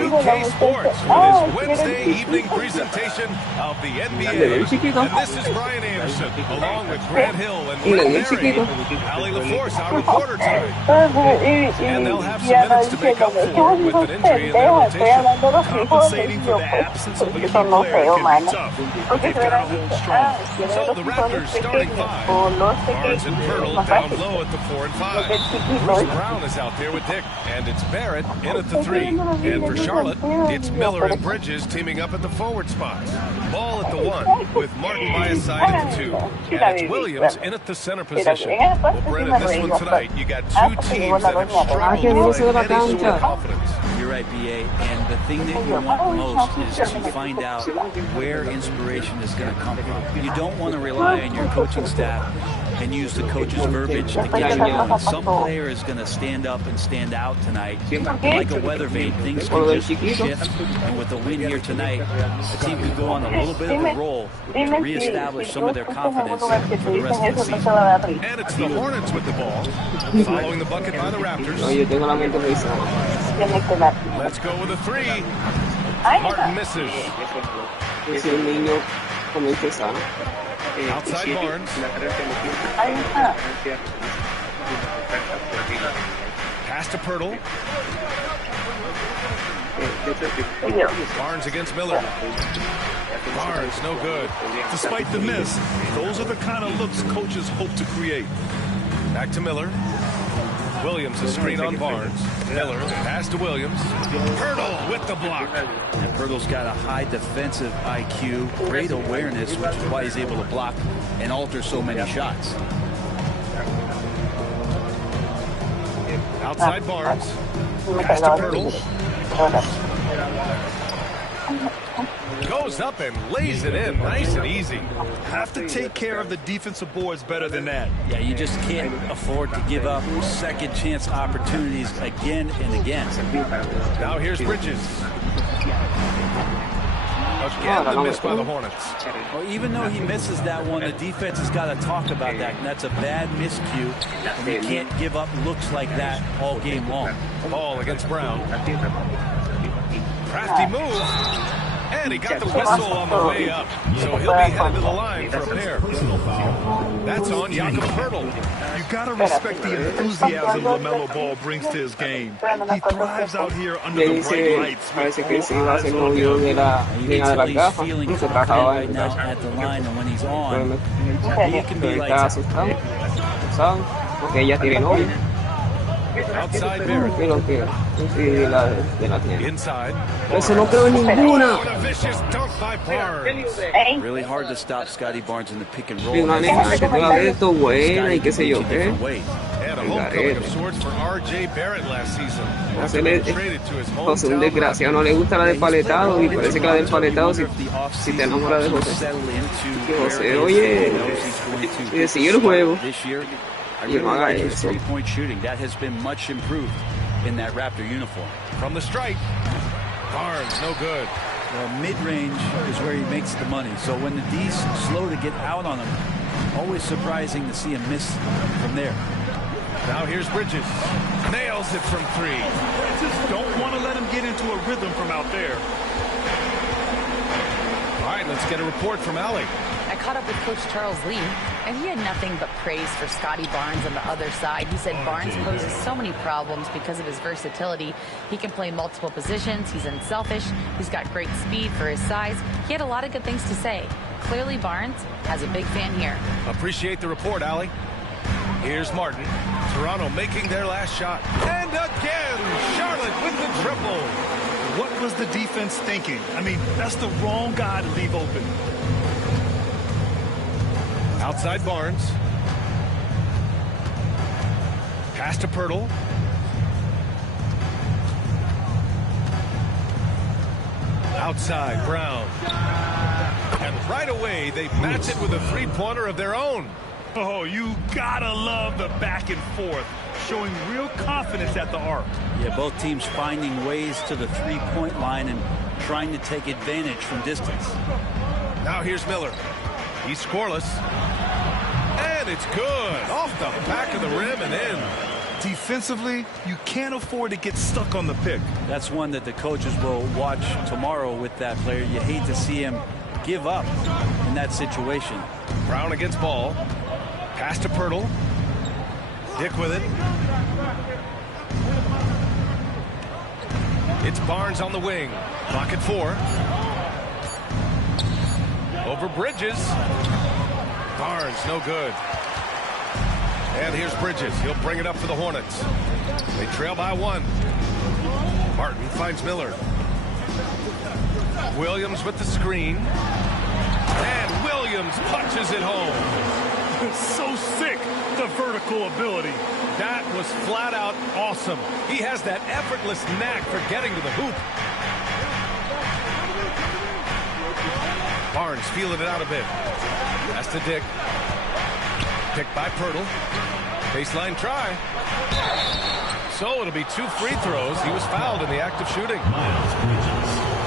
2K Sports with his Wednesday evening presentation of the NBA. And this is Brian Anderson, along with Grant Hill and Rick Berry, Allie LaForce, our reporter tonight. And they'll have some minutes to make up for with an injury in their rotation. Compensating for the absence of a key player can be tough, but they've got to hold strong. So the Raptors starting five. Barnes and Pirtle down low at the 4 and 5. Bruce Brown is out there with Dick, and it's Barrett in at the 3. And for Charlotte, it's Miller and Bridges teaming up at the forward spots. Ball at the 1 with Martin by his side at the 2. And it's Williams in at the center position. Well, Brett, in this one tonight, you got two teams that have struggled to find any sort of confidence. You're right, B.A. And the thing that you want most is to find out where inspiration is going to come from. You don't want to rely on your coaching staff and use the coach's verbiage to get you going. Some player is going to stand up and stand out tonight. Like a weather vane, things can just shift. And with the win here tonight, the team could go on a little bit of a roll to reestablish some of their confidence for the rest of the season. And it's the Hornets with the ball, following the bucket by the Raptors. Let's go with a 3. Martin misses. Outside Barnes. Pass to Pirtle. Barnes against Miller. Barnes, no good. Despite the miss, those are the kind of looks coaches hope to create. Back to Miller. Williams, a screen on Barnes. Miller, pass to Williams. Pirtle with the block. And Pirtle's got a high defensive IQ, great awareness, which is why he's able to block and alter so many shots. Outside Barnes. Pass to Pirtle. Goes up and lays it in, nice and easy. Have to take care of the defensive boards better than that. Yeah, you just can't afford to give up second chance opportunities again and again. Now here's Bridges. Again, the miss by the Hornets. Well, even though he misses that one, the defense has got to talk about that. And that's a bad miscue. And you can't give up looks like that all game long. Ball against Brown. Crafty move. And he got the whistle on the way up. So he'll be headed to the line for a pair. That's on Jakob Pirtle. You got to respect the enthusiasm LaMelo Ball brings to his game. He thrives out here under the bright lights. You can tell he's feeling confident right now at the line, and when he's on, he can be like outside Barrett. Inside. Eso no creo en ninguna. What a vicious dunk by Barnes. really hard to stop Scotty Barnes in the pick and roll. Una nena que te va a ver esto buena y qué sé yo qué. And a homecoming of sorts for R.J. Barrett last season. Traded to his José, un desgraciado, no le gusta la del paletado y parece que la del paletado si te enamora de José. Que José, oye, y sigue el juego. Y no haga eso. Three-point shooting that has been much improved in that Raptor uniform. From the strike, Barnes no good. Well, mid-range is where he makes the money. So when the D's slow to get out on him, always surprising to see him miss from there. Now here's Bridges. Nails it from three. Just don't want to let him get into a rhythm from out there. All right, let's get a report from Allie. I caught up with Coach Charles Lee, and he had nothing but praise for Scotty Barnes on the other side. He said Barnes poses so many problems because of his versatility. He can play multiple positions. He's unselfish. He's got great speed for his size. He had a lot of good things to say. Clearly, Barnes has a big fan here. Appreciate the report, Allie. Here's Martin. Toronto making their last shot. And again, Charlotte with the triple. What was the defense thinking? I mean, that's the wrong guy to leave open. Outside Barnes. Pass to Pirtle. Outside Brown. And right away, they match it with a three-pointer of their own. Oh, you gotta love the back and forth, showing real confidence at the arc. Yeah, both teams finding ways to the three-point line and trying to take advantage from distance. Now here's Miller. He's scoreless. And it's good. Off the back of the rim and in. Defensively, you can't afford to get stuck on the pick. That's one that the coaches will watch tomorrow with that player. You hate to see him give up in that situation. Brown against ball. Pass to Pirtle. Dick with it. It's Barnes on the wing. Clock at 4. Over Bridges. Barnes, no good. And here's Bridges. He'll bring it up for the Hornets. They trail by 1. Martin finds Miller. Williams with the screen. And Williams punches it home. It's so sick, the vertical ability. That was flat out awesome. He has that effortless knack for getting to the hoop. Barnes feeling it out a bit. Pass to Dick. Picked by Pirtle. Baseline try. So it'll be 2 free throws. He was fouled in the act of shooting.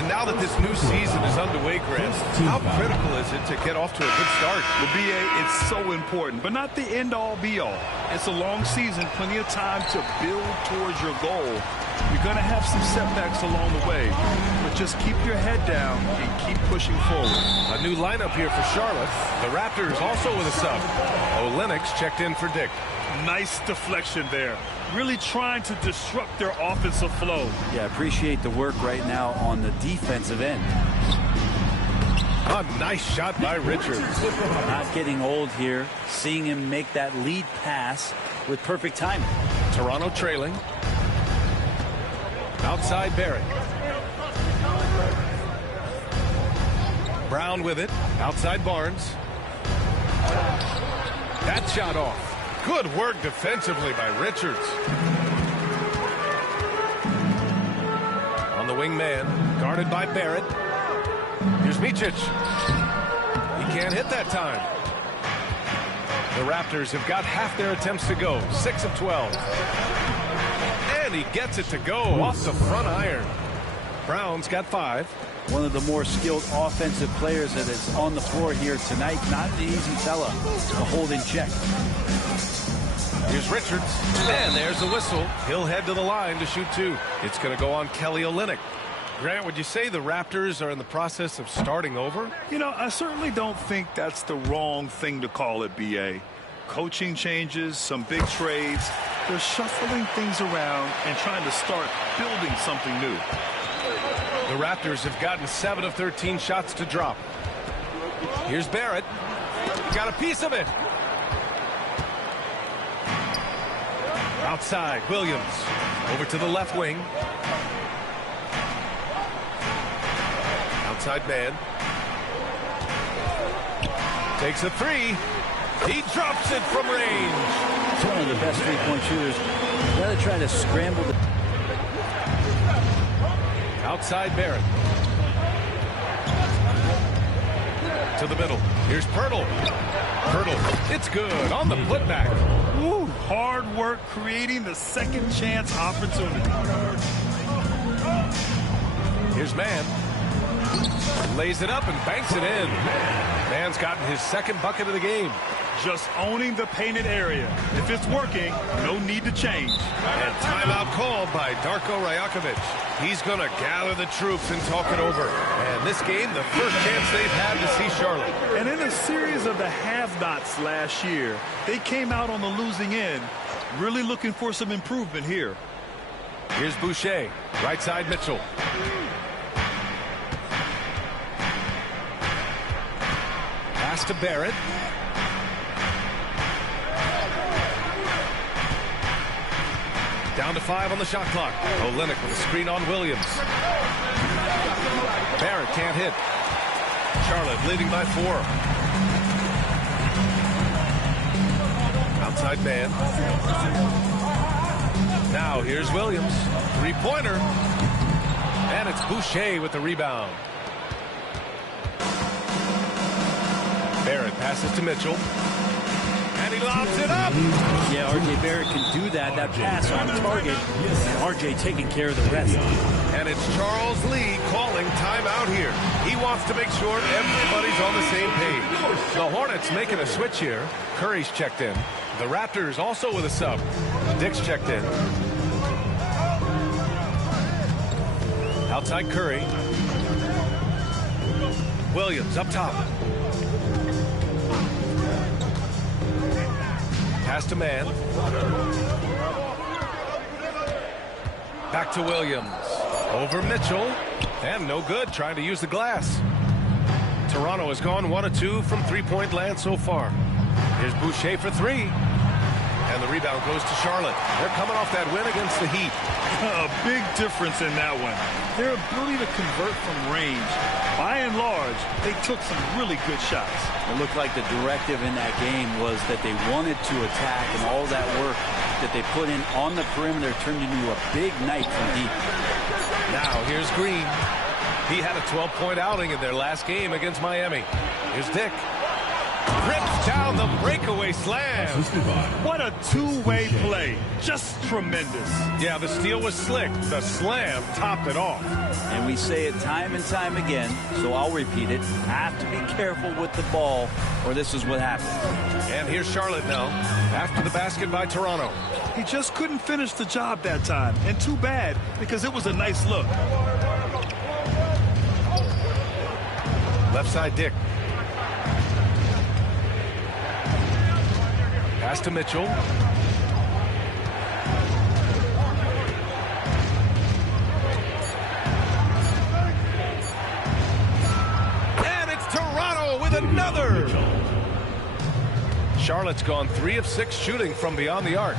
And now that this new season is underway, Grant, how critical is it to get off to a good start? Well, B.A., it's so important, but not the end-all, be-all. It's a long season, plenty of time to build towards your goal. You're going to have some setbacks along the way, but just keep your head down and keep pushing forward. A new lineup here for Charlotte. The Raptors also with a sub. Olynyk checked in for Dick. Nice deflection there. Really trying to disrupt their offensive flow. Yeah, appreciate the work right now on the defensive end. A nice shot by Richards. Not getting old here. Seeing him make that lead pass with perfect timing. Toronto trailing. Outside Barrett. Brown with it. Outside Barnes. That shot off. Good work defensively by Richards. On the wing man, guarded by Barrett. Here's Micic. He can't hit that time. The Raptors have got half their attempts to go, 6 of 12. And he gets it to go off the front iron. Brown's got 5. One of the more skilled offensive players that is on the floor here tonight. Not an easy fella to hold in check. Here's Richards, and there's the whistle. He'll head to the line to shoot 2. It's going to go on Kelly Olynyk. Grant, would you say the Raptors are in the process of starting over? You know, I certainly don't think that's the wrong thing to call it, B.A. Coaching changes, some big trades. They're shuffling things around and trying to start building something new. The Raptors have gotten 7 of 13 shots to drop. Here's Barrett. Got a piece of it. Outside, Williams. Over to the left wing. Outside man. Takes a 3. He drops it from range. He's one of the best three-point shooters. You got to try to scramble the... Outside Barrett. To the middle. Here's Pirtle. Pirtle. It's good on the putback. Woo, hard work creating the second chance opportunity. Here's Mann. Lays it up and banks it in. Mann's gotten his second bucket of the game. Just owning the painted area. If it's working, no need to change. And timeout called by Darko Rajakovic. He's going to gather the troops and talk it over. And this game, the first chance they've had to see Charlotte. And in a series of the have-nots last year, they came out on the losing end, really looking for some improvement here. Here's Boucher, right side Mitchell. Pass to Barrett. Down to 5 on the shot clock. Olynyk with a screen on Williams. Barrett can't hit. Charlotte leading by 4. Outside man. Now here's Williams. 3-pointer. And it's Boucher with the rebound. Barrett passes to Mitchell. And he lobs it up. Yeah, R.J. Barrett can do that. That pass on target. And R.J. taking care of the rest. And it's Charles Lee calling timeout here. He wants to make sure everybody's on the same page. The Hornets making a switch here. Curry's checked in. The Raptors also with a sub. Dick's checked in. Outside Curry. Williams up top. Pass to man. Back to Williams. Over Mitchell. And no good, trying to use the glass. Toronto has gone 1 of 2 from three-point land so far. Here's Boucher for 3. And the rebound goes to Charlotte. They're coming off that win against the Heat. A big difference in that one. Their ability to convert from range. By and large, they took some really good shots. It looked like the directive in that game was that they wanted to attack, and all that work that they put in on the perimeter turned into a big night from deep. Now here's Green. He had a 12-point outing in their last game against Miami. Here's Dick. Rips down the breakaway slam. What a two-way play. Just tremendous. Yeah, the steal was slick. The slam topped it off. And we say it time and time again, so I'll repeat it. Have to be careful with the ball, or this is what happens. And here's Charlotte now, after the basket by Toronto. He just couldn't finish the job that time. And too bad, because it was a nice look. Left side, Dick. Pass to Mitchell. And it's Toronto with another. Charlotte's gone 3 of 6 shooting from beyond the arc.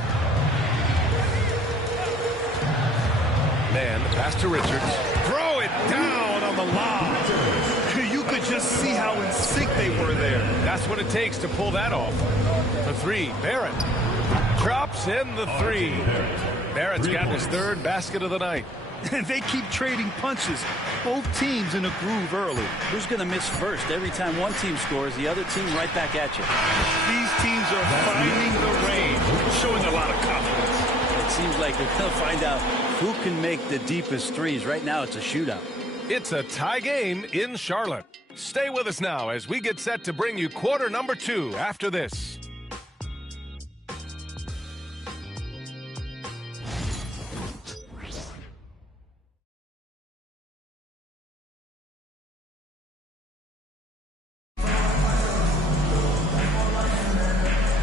Man, pass to Richards. Throw it down on the lob. You could just see how in sync they were there. That's what it takes to pull that off. The 3, Barrett. Drops in the 3. Barrett's got his 3rd basket of the night. And they keep trading punches. Both teams in a groove early. Who's going to miss first? Every time one team scores, the other team right back at you. These teams are finding the range, showing a lot of confidence. It seems like they're going to find out who can make the deepest threes. Right now, it's a shootout. It's a tie game in Charlotte. Stay with us now as we get set to bring you quarter number 2 after this.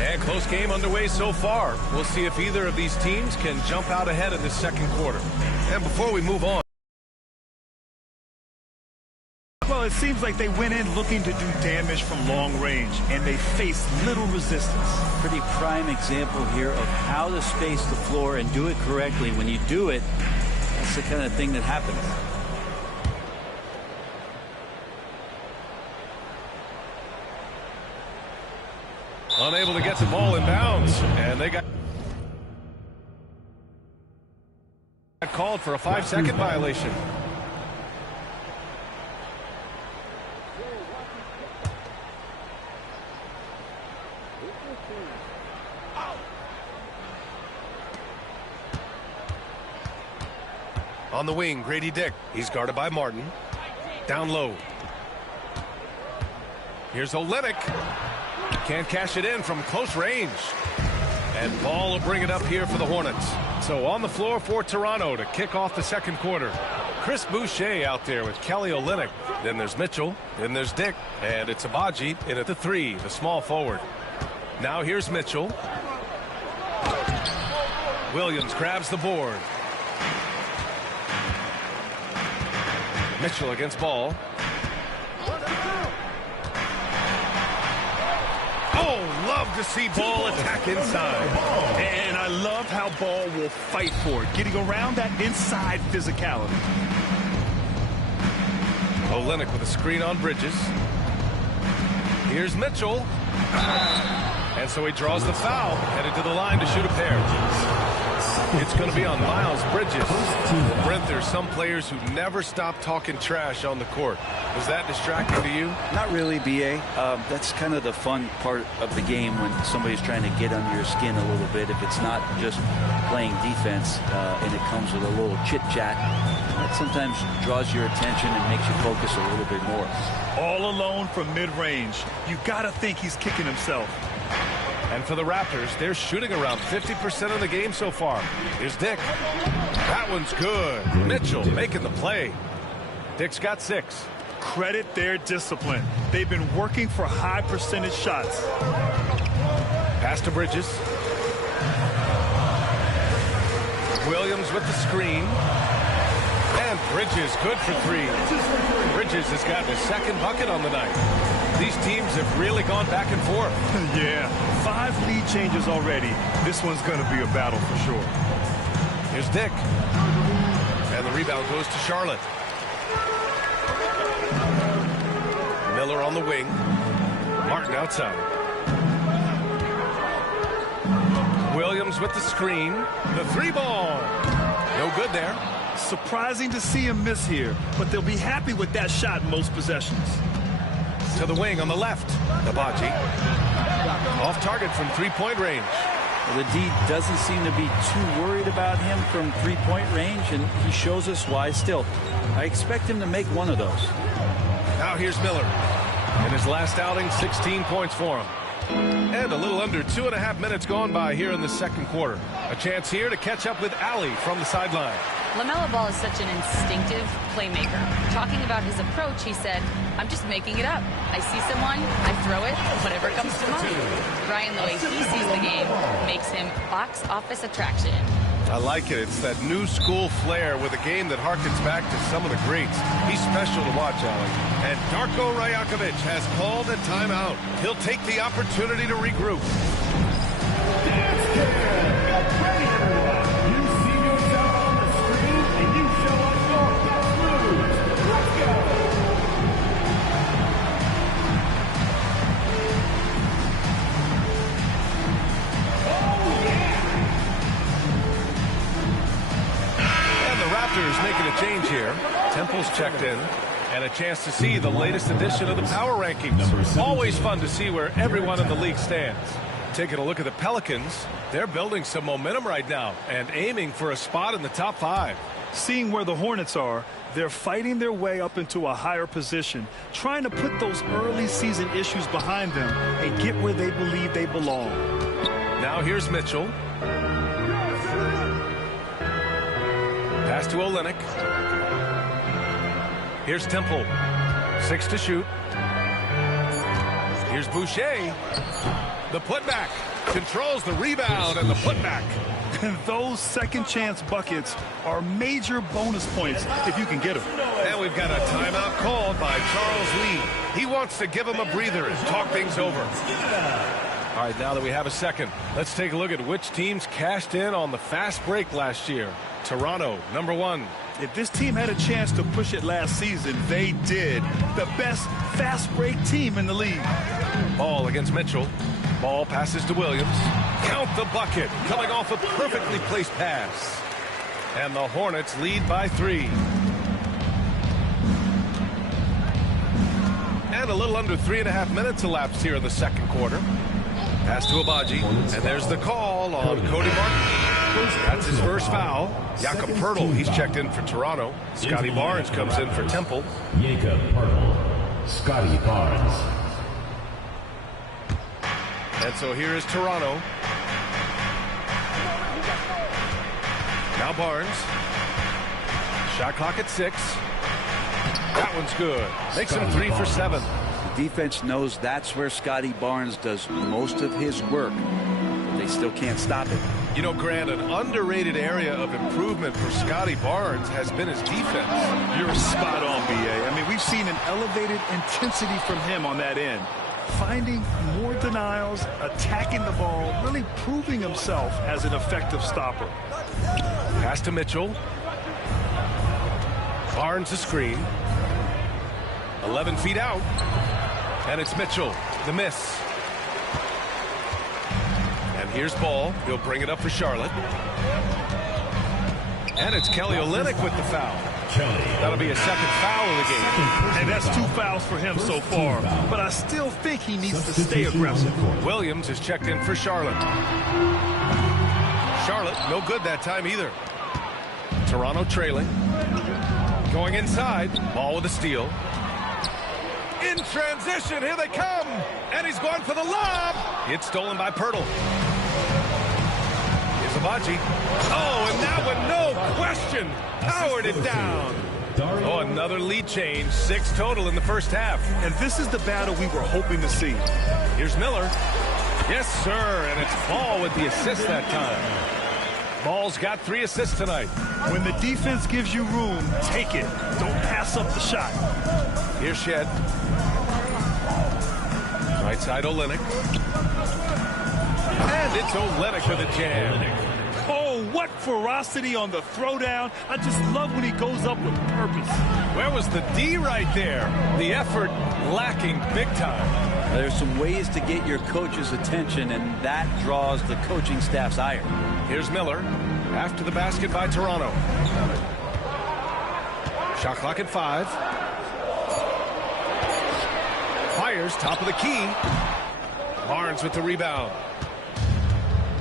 And close game underway so far. We'll see if either of these teams can jump out ahead in the second quarter. And before we move on, well, it seems like they went in looking to do damage from long range, and they faced little resistance. Pretty prime example here of how to space the floor and do it correctly. When you do it, that's the kind of thing that happens. unable to get the ball in bounds, and they got called for a 5-second violation. On the wing, Grady Dick. He's guarded by Martin. Down low. Here's Olynyk. Can't cash it in from close range. And Ball will bring it up here for the Hornets. So on the floor for Toronto to kick off the second quarter. Chris Boucher out there with Kelly Olynyk. Then there's Mitchell. Then there's Dick. And it's Abaji in at the 3, the small forward. Now here's Mitchell. Williams grabs the board. Mitchell against Ball. Oh, love to see Ball attack inside. And I love how Ball will fight for it, getting around that inside physicality. Olynyk with a screen on Bridges. Here's Mitchell. And so he draws the foul, headed to the line to shoot a pair. It's going to be on Miles Bridges. Brent, there's some players who never stop talking trash on the court. Was that distracting to you? Not really, B.A. That's kind of the fun part of the game when somebody's trying to get under your skin a little bit. If it's not just playing defense and it comes with a little chit-chat, that sometimes draws your attention and makes you focus a little bit more. All alone from mid-range. You got to think he's kicking himself. And for the Raptors, they're shooting around 50% of the game so far. Here's Dick. That one's good. Mitchell making the play. Dick's got 6. Credit their discipline. They've been working for high percentage shots. Pass to Bridges. Williams with the screen. And Bridges good for 3. Bridges has gotten his 2nd bucket on the night. These teams have really gone back and forth. Yeah, 5 lead changes already. This one's going to be a battle for sure. Here's Dick. And the rebound goes to Charlotte. Miller on the wing. Martin outside. Williams with the screen. The 3-ball. No good there. Surprising to see him miss here, but they'll be happy with that shot in most possessions. To the wing on the left. Nabaji. Off target from 3-point range. Well, the D doesn't seem to be too worried about him from 3-point range, and he shows us why still. I expect him to make one of those. Now here's Miller. In his last outing, 16 points for him. And a little under 2.5 minutes gone by here in the 2nd quarter. A chance here to catch up with Allie from the sideline. LaMelo Ball is such an instinctive playmaker. Talking about his approach, he said, "I'm just making it up. I see someone, I throw it, whatever comes to mind." Brian, the way he sees the game, makes him box office attraction. I like it. It's that new school flair with a game that harkens back to some of the greats. He's special to watch, Allie. And Darko Rajakovic has called a timeout. He'll take the opportunity to regroup. Making a change here. Temple's checked in. And a chance to see the latest edition of the power rankings. Always fun to see where everyone in the league stands. Taking a look at the Pelicans, they're building some momentum right now and aiming for a spot in the top 5. Seeing where the Hornets are, they're fighting their way up into a higher position, trying to put those early season issues behind them and get where they believe they belong. Now here's Mitchell. Pass to Olynyk. Here's Temple. 6 to shoot. Here's Boucher. The putback. Controls the rebound and the putback. And those second chance buckets are major bonus points if you can get them. And we've got a timeout called by Charles Lee. He wants to give him a breather and talk things over. All right, now that we have a second, let's take a look at which teams cashed in on the fast break last year. Toronto, number 1. If this team had a chance to push it last season, they did. The best fast break team in the league. Ball against Mitchell. Ball passes to Williams. Count the bucket, coming off a perfectly placed pass. And the Hornets lead by 3. And a little under 3.5 minutes elapsed here in the 2nd quarter. Pass to Abaji, and there's the call on Cody Martin. That's his first foul. Jakob Poeltl, he's checked in for Toronto. Scotty Barnes comes in for Temple. Jakob Poeltl, Scotty Barnes. And so here is Toronto. Now Barnes. Shot clock at 6. That one's good. Makes him 3 for 7. The defense knows that's where Scotty Barnes does most of his work. But they still can't stop it. You know, Grant, an underrated area of improvement for Scotty Barnes has been his defense. You're spot on, B.A. I mean, we've seen an elevated intensity from him on that end. Finding more denials, attacking the ball, really proving himself as an effective stopper. Pass to Mitchell. Barnes a screen. 11 feet out. And it's Mitchell. The miss. And here's Ball. He'll bring it up for Charlotte. And it's Kelly Olynyk with the foul. That'll be a second foul of the game. And that's 2 fouls for him so far. But I still think he needs to stay aggressive. Williams is checked in for Charlotte. Charlotte, no good that time either. Toronto trailing. Going inside. Ball with a steal. In transition, here they come. And he's going for the lob. It's stolen by Pirtle. Here's Abaji. Oh, and that one, no question, powered it down. Oh, another lead change. 6 total in the first half. And this is the battle we were hoping to see. Here's Miller. Yes, sir, and it's Ball with the assist that time. Ball's got 3 assists tonight. When the defense gives you room, take it. Don't pass up the shot. Here's Shed. Right side, Olynyk. And it's Olynyk with a jam. Oh, what ferocity on the throwdown. I just love when he goes up with purpose. Where was the D right there? The effort lacking big time. There's some ways to get your coach's attention, and that draws the coaching staff's ire. Here's Miller. After the basket by Toronto. Shot clock at 5. Fires top of the key. Barnes with the rebound.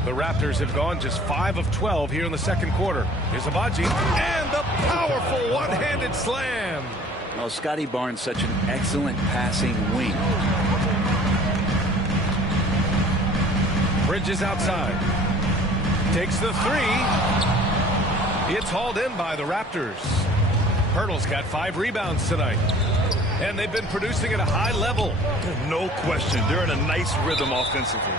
The Raptors have gone just 5 of 12 here in the second quarter. Here's Abaji. And the powerful one-handed slam. Well, Scotty Barnes, such an excellent passing wing. Bridges outside. Takes the 3. It's hauled in by the Raptors. Pirtle's got 5 rebounds tonight. And they've been producing at a high level. No question. They're in a nice rhythm offensively.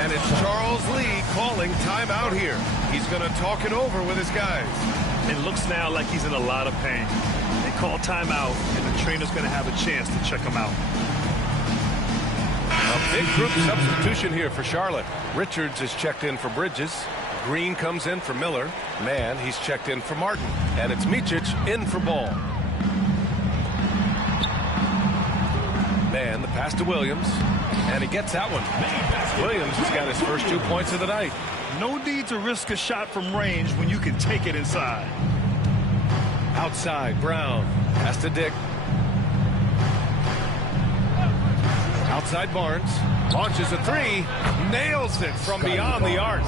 And it's Charles Lee calling timeout here. He's going to talk it over with his guys. It looks now like he's in a lot of pain. They call timeout, and the trainer's going to have a chance to check him out. A big group substitution here for Charlotte. Richards is checked in for Bridges. Green comes in for Miller. Mann, he's checked in for Martin. And it's Micic in for Ball. Mann, the pass to Williams. And he gets that one. Williams has got his first 2 points of the night. No need to risk a shot from range when you can take it inside. Outside, Brown. Pass to Dick. Outside Barnes. Launches a 3. Nails it from beyond the arc.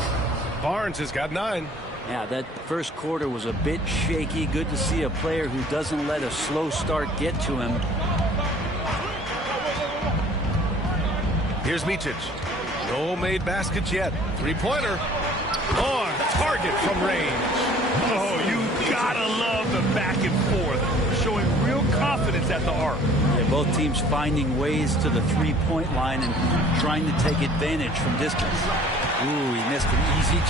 Barnes has got 9. Yeah, that first quarter was a bit shaky. Good to see a player who doesn't let a slow start get to him. Here's Micic. No made baskets yet. 3-pointer. On target from range. Oh, you gotta love the back and forth. Showing real confidence at the arc. Yeah, both teams finding ways to the 3-point line and trying to take advantage from distance. Ooh, he missed an easy